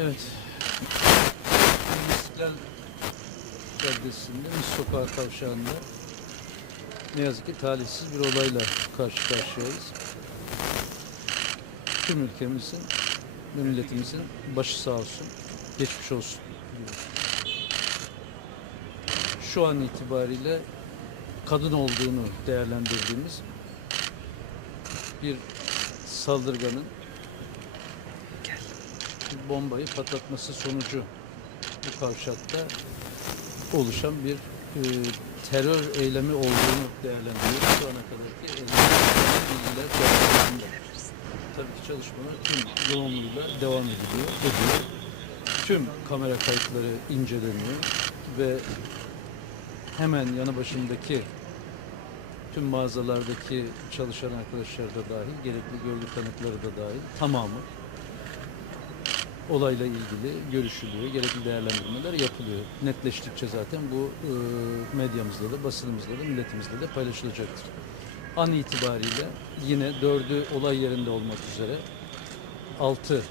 Evet. İstiklal Caddesi'nde, Mis Sokağı Kavşağı'nda ne yazık ki talihsiz bir olayla karşı karşıyayız. Tüm ülkemizin ve milletimizin başı sağ olsun, geçmiş olsun diyorum. Şu an itibariyle kadın olduğunu değerlendirdiğimiz bir saldırganın bir bombayı patlatması sonucu bu kavşakta oluşan bir e, terör eylemi olduğunu değerlendiriyoruz. Şu ana kadarki bilgiler çerçevesinde. Tabii ki çalışmalar tüm yoğunluğuyla devam ediliyor, ediyor. Tüm kamera kayıtları inceleniyor ve hemen yanı başındaki tüm mağazalardaki çalışan arkadaşlar da dahil, gerekli görgü tanıkları da dahil tamamı olayla ilgili görüşülüyor, gerekli değerlendirmeler yapılıyor. Netleştikçe zaten bu e, medyamızda da, basınımızda da, milletimizde de paylaşılacaktır. An itibariyle yine dördü olay yerinde olmak üzere altı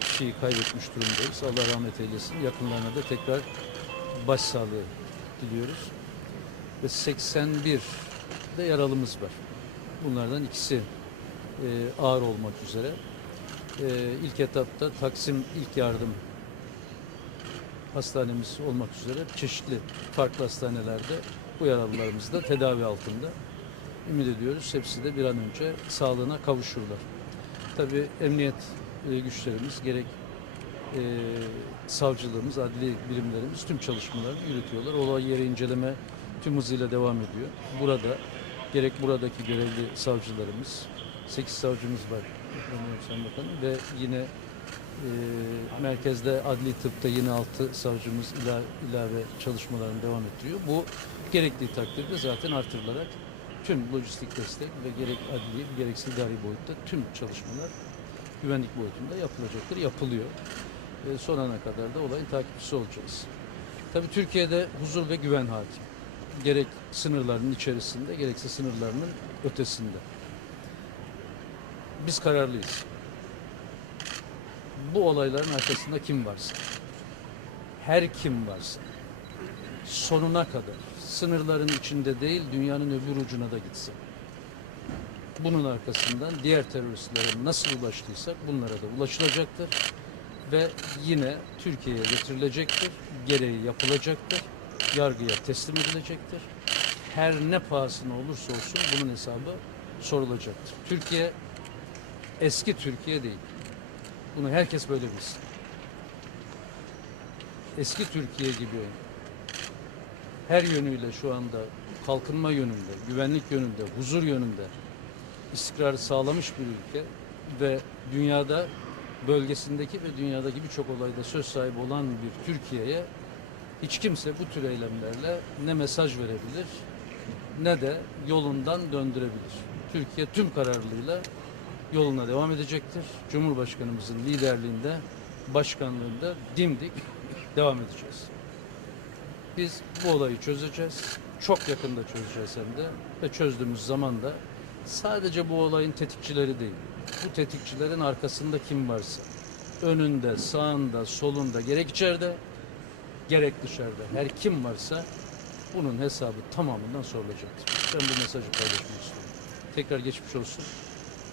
kişiyi kaybetmiş durumdayız. Allah rahmet eylesin. Yakınlarına da tekrar başsağlığı diliyoruz. Ve 81 de yaralımız var. Bunlardan ikisi e, ağır olmak üzere. E, ilk etapta Taksim İlk Yardım hastanemiz olmak üzere çeşitli farklı hastanelerde bu yaralılarımız da tedavi altında. Ümit ediyoruz hepsi de bir an önce sağlığına kavuşurlar. Tabii emniyet e, güçlerimiz gerek e, savcılığımız, adli birimlerimiz tüm çalışmalarını yürütüyorlar. Olay yeri inceleme tüm hızıyla devam ediyor. Burada gerek buradaki görevli savcılarımız, 8 savcımız var Ve yine e, merkezde adli tıpta yine 6 savcımız ila, ilave çalışmalarını devam ettiriyor. Bu gerektiği takdirde zaten artırılarak tüm lojistik destek ve gerek adli gerekse idari boyutta tüm çalışmalar güvenlik boyutunda yapılacaktır, yapılıyor. E, son ana kadar da olayın takipçisi olacağız. Tabii Türkiye'de huzur ve güven hakim. Gerek sınırlarının içerisinde gerekse sınırlarının ötesinde. Biz kararlıyız. Bu olayların arkasında kim varsa, her kim varsa, sonuna kadar, sınırların içinde değil, dünyanın öbür ucuna da gitsin. Bunun arkasından diğer teröristlere nasıl ulaştıysak bunlara da ulaşılacaktır ve yine Türkiye'ye getirilecektir, gereği yapılacaktır, yargıya teslim edilecektir. Her ne pahasına olursa olsun bunun hesabı sorulacaktır. Türkiye eski Türkiye değil. Bunu herkes böyle bilsin. Eski Türkiye gibi her yönüyle şu anda kalkınma yönünde, güvenlik yönünde, huzur yönünde istikrarı sağlamış bir ülke ve dünyada bölgesindeki ve dünyadaki birçok olayda söz sahibi olan bir Türkiye'ye hiç kimse bu tür eylemlerle ne mesaj verebilir ne de yolundan döndürebilir. Türkiye tüm kararlılığıyla yoluna devam edecektir. Cumhurbaşkanımızın liderliğinde, başkanlığında dimdik devam edeceğiz. Biz bu olayı çözeceğiz. Çok yakında çözeceğiz hem de ve çözdüğümüz zaman da sadece bu olayın tetikçileri değil, bu tetikçilerin arkasında kim varsa, önünde, sağında, solunda, gerek içeride, gerek dışarıda, her kim varsa bunun hesabı tamamından sorulacaktır. Ben bu mesajı paylaşmak istiyorum. Tekrar geçmiş olsun.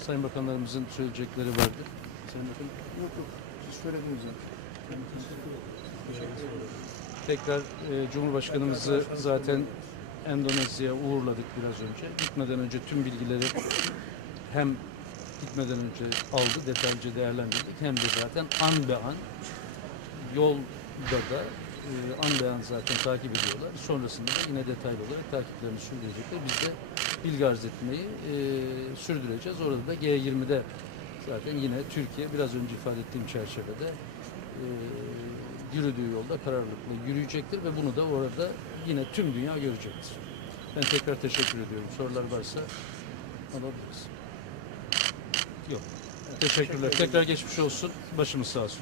Sayın Bakanlarımızın söyleyecekleri vardı. Sayın Bakan, Yok yok. Siz söylediniz zaten. tekrar e, Cumhurbaşkanımızı zaten Endonezya'ya uğurladık biraz önce. Gitmeden önce tüm bilgileri hem gitmeden önce aldı, detaylıca değerlendirdik. Hem de zaten an be an yolda da e, an be an zaten takip ediyorlar. Sonrasında da yine detaylı olarak takiplerini sürdürecekler. Biz de bilgi arz etmeyi e, sürdüreceğiz. Orada da G20'de zaten yine Türkiye biraz önce ifade ettiğim çerçevede e, yürüdüğü yolda kararlılıkla yürüyecektir ve bunu da orada yine tüm dünya görecektir. Ben tekrar teşekkür ediyorum. Sorular varsa alabiliriz. Yok. Teşekkürler. Tekrar geçmiş olsun. Başımız sağ olsun.